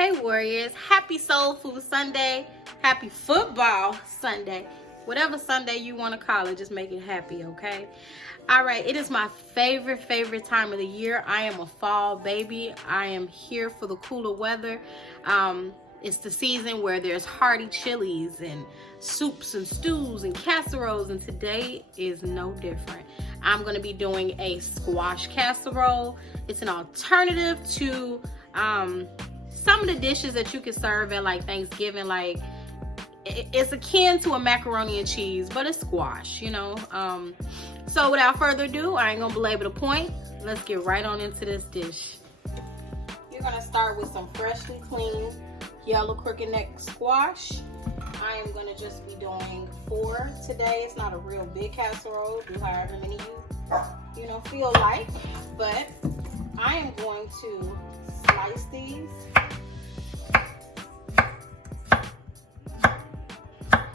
Hey Warriors, happy Soul Food Sunday, happy Football Sunday. Whatever Sunday you want to call it, just make it happy, okay? All right, it is my favorite time of the year. I am a fall baby. I am here for the cooler weather. It's the season where there's hearty chilies and soups and stews and casseroles, and today is no different. I'm going to be doing a squash casserole. It's an alternative to some of the dishes that you can serve at like Thanksgiving. Like, it's akin to a macaroni and cheese, but it's squash, you know. So without further ado, I ain't gonna belabor the point. Let's get right on into this dish. You're gonna start with some freshly cleaned yellow crooked neck squash. I am gonna just be doing 4 today. It's not a real big casserole. Do however many you feel like, but I am going to slice these.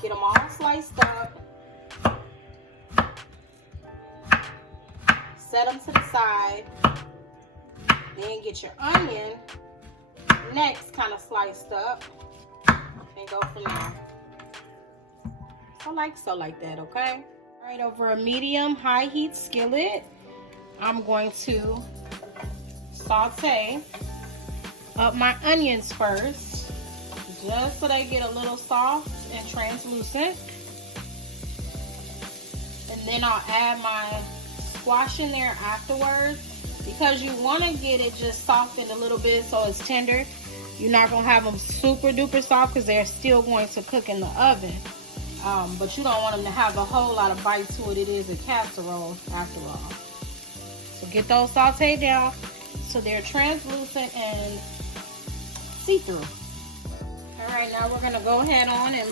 Get them all sliced up. Set them to the side. Then get your onion next kind of sliced up and go from there. So like that, okay? All right, over a medium high heat skillet, I'm going to saute up my onions first, just so they get a little soft and translucent. And then I'll add my squash in there afterwards, because you want to get it just softened a little bit so it's tender. You're not going to have them super duper soft because they're still going to cook in the oven. But you don't want them to have a whole lot of bite to it. It is a casserole after all. So get those sauteed down so they're translucent and see-through. All right, now we're going to go ahead on and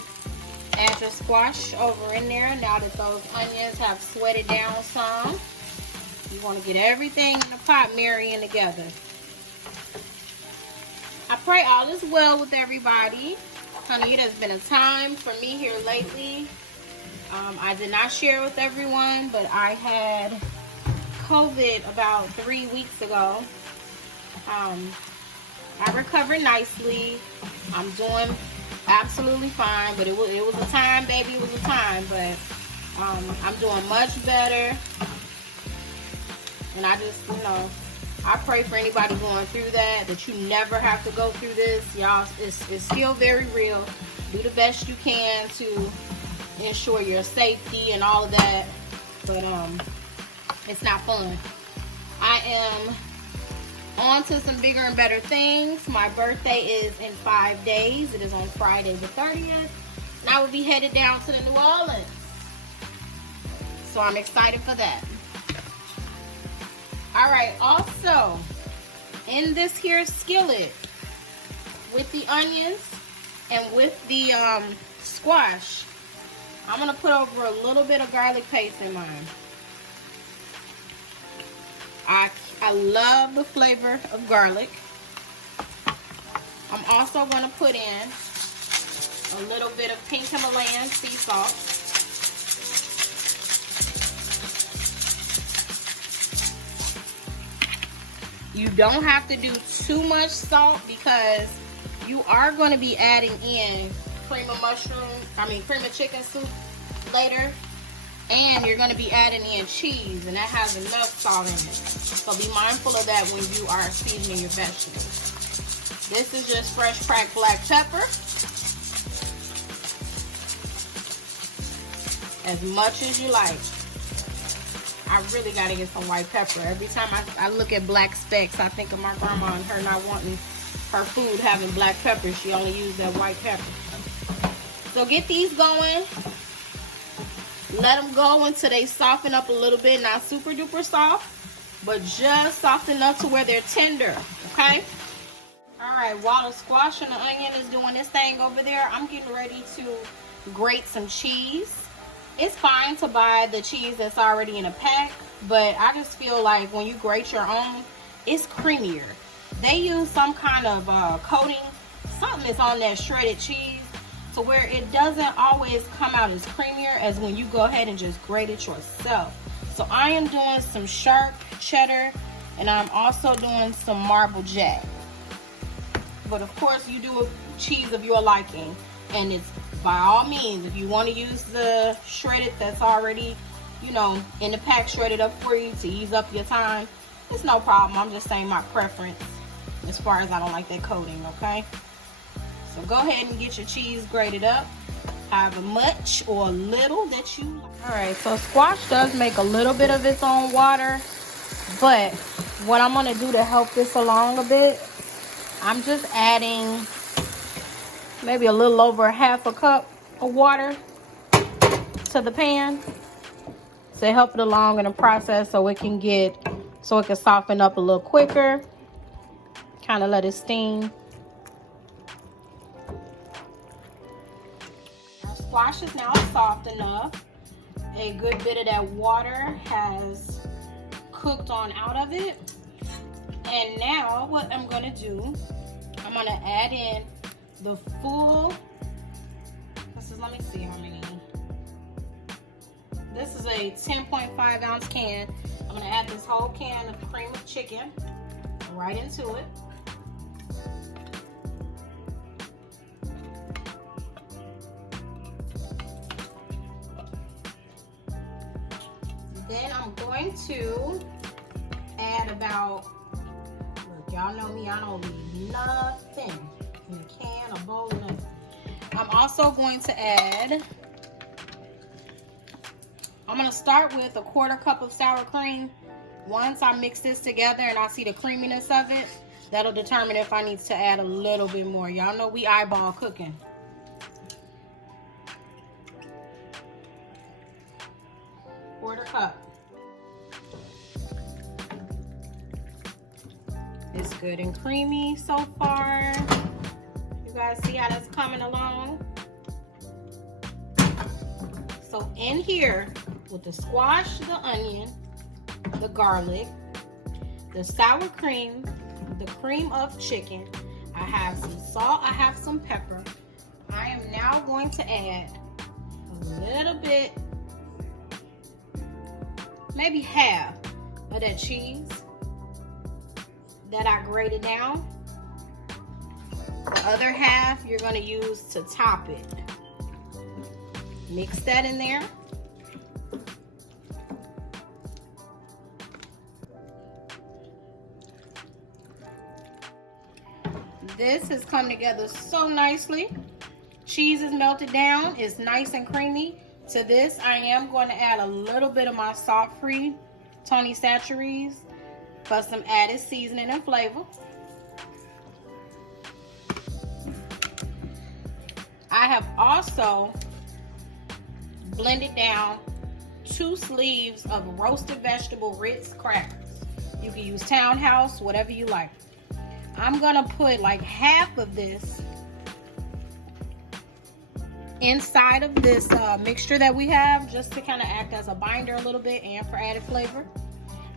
add your squash over in there. Now that those onions have sweated down some, you want to get everything in the pot marrying together. I pray all is well with everybody. Honey, it has been a time for me here lately. I did not share with everyone, but I had COVID about 3 weeks ago. I recovered nicely. I'm doing absolutely fine, but it was a time, baby. It was a time, but I'm doing much better. And I just, I pray for anybody going through that you never have to go through this. Y'all, it's still very real. Do the best you can to ensure your safety and all of that. But it's not fun. I am on to some bigger and better things. My birthday is in 5 days. It is on Friday the 30th. And I will be headed down to the New Orleans. So I'm excited for that. All right, also in this here skillet with the onions and with the squash, I'm gonna put over a little bit of garlic paste in mine. I love the flavor of garlic. I'm also gonna put in a little bit of pink Himalayan sea salt. You don't have to do too much salt because you are going to be adding in cream of chicken soup later. And you're going to be adding in cheese, and that has enough salt in it. So be mindful of that when you are seasoning your vegetables. This is just fresh cracked black pepper. As much as you like. I really got to get some white pepper. Every time I look at black specks, I think of my grandma and her not wanting her food having black pepper. She only used that white pepper. So get these going. Let them go until they soften up a little bit. Not super duper soft, but just soft enough to where they're tender, okay? All right, while the squash and the onion is doing this thing over there, I'm getting ready to grate some cheese. It's fine to buy the cheese that's already in a pack, but I just feel like when you grate your own, it's creamier. They use some kind of coating, something that's on that shredded cheese, to where it doesn't always come out as creamier as when you go ahead and just grate it yourself. So I am doing some sharp cheddar, and I'm also doing some marble jack. But of course, you do a cheese of your liking. And it's by all means, if you want to use the shredded that's already, you know, in the pack, shredded up for you to ease up your time, it's no problem. I'm just saying my preference as far as I don't like that coating, okay? So go ahead and get your cheese grated up, however much or little that you like. All right, so squash does make a little bit of its own water, but what I'm gonna do to help this along a bit, I'm just adding maybe a little over half a cup of water to the pan to help it along in the process so it can soften up a little quicker. Kind of let it steam. Our squash is now soft enough. A good bit of that water has cooked on out of it. And now what I'm gonna do, I'm gonna add in the full, let me see how many. This is a 10.5 ounce can. I'm gonna add this whole can of cream of chicken right into it. Then I'm going to add about, look, y'all know me, I don't leave nothing in a can, a bowl, nothing. I'm also going to add, I'm going to start with a 1/4 cup of sour cream. Once I mix this together and I see the creaminess of it, that'll determine if I need to add a little bit more. Y'all know we eyeball cooking. Quarter cup. It's good and creamy so far. You guys see how that's coming along? So in here, with the squash, the onion, the garlic, the sour cream, the cream of chicken, I have some salt, I have some pepper. I am now going to add a little bit, maybe half of that cheese that I grated down. The other half you're going to use to top it. Mix that in there. This has come together so nicely. Cheese is melted down. It's nice and creamy. To this, I am going to add a little bit of my salt-free Tony Chachere's for some added seasoning and flavor. I have also blended down 2 sleeves of roasted vegetable Ritz crackers. You can use Townhouse, whatever you like. I'm gonna put like half of this inside of this mixture that we have, just to kind of act as a binder a little bit and for added flavor.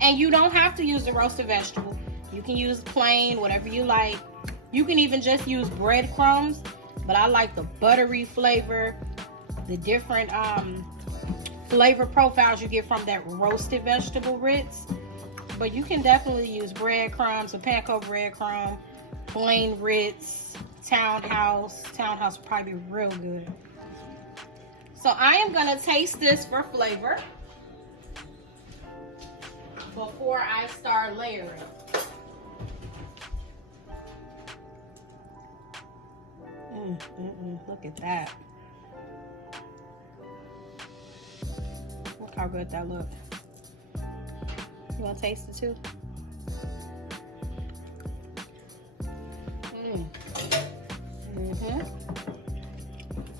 And you don't have to use the roasted vegetable. You can use plain, whatever you like. You can even just use breadcrumbs, but I like the buttery flavor, the different flavor profiles you get from that roasted vegetable Ritz. But you can definitely use breadcrumbs, a panko breadcrumb, plain Ritz, Townhouse. Townhouse would probably be real good. So I am gonna taste this for flavor before I start layering. Look at that. Look how good that looks. You want to taste it too?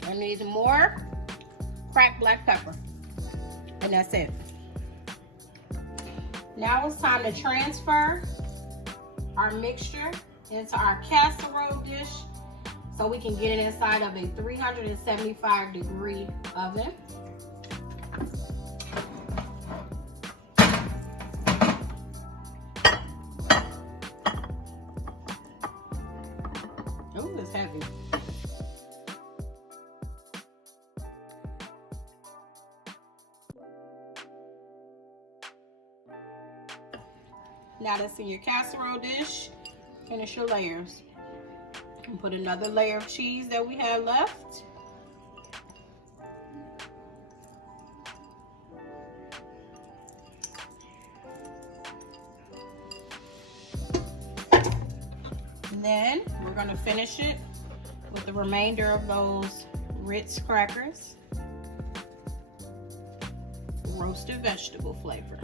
I need more cracked black pepper. And that's it. Now it's time to transfer our mixture into our casserole dish so we can get it inside of a 375-degree oven. Oh, it's heavy. Now that's in your casserole dish, finish your layers. And put another layer of cheese that we had left. And then we're going to finish it with the remainder of those Ritz crackers. Roasted vegetable flavor.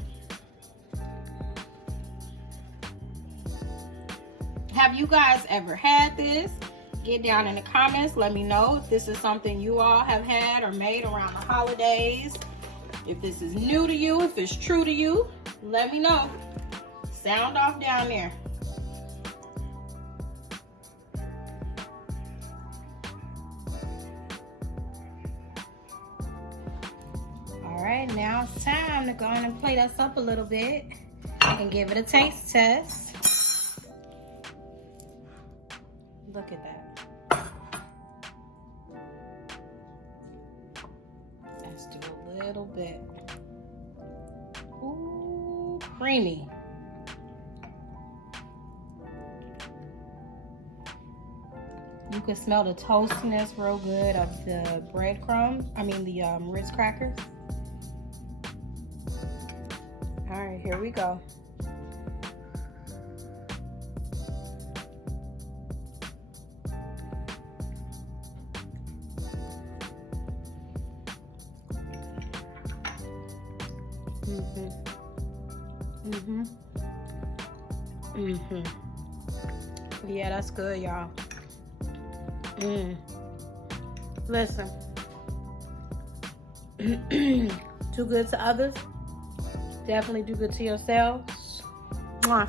Have you guys ever had this? Get down in the comments. Let me know if this is something you all have had or made around the holidays. If this is new to you, if it's true to you, let me know. Sound off down there. All right, now it's time to go in and plate us up a little bit and give it a taste test. Look at that. Let's do a little bit. Ooh, creamy. You can smell the toastiness real good of the breadcrumbs. The Ritz crackers. All right, here we go. Yeah, that's good, y'all. Listen. Do good to others. Definitely do good to yourselves. Mwah.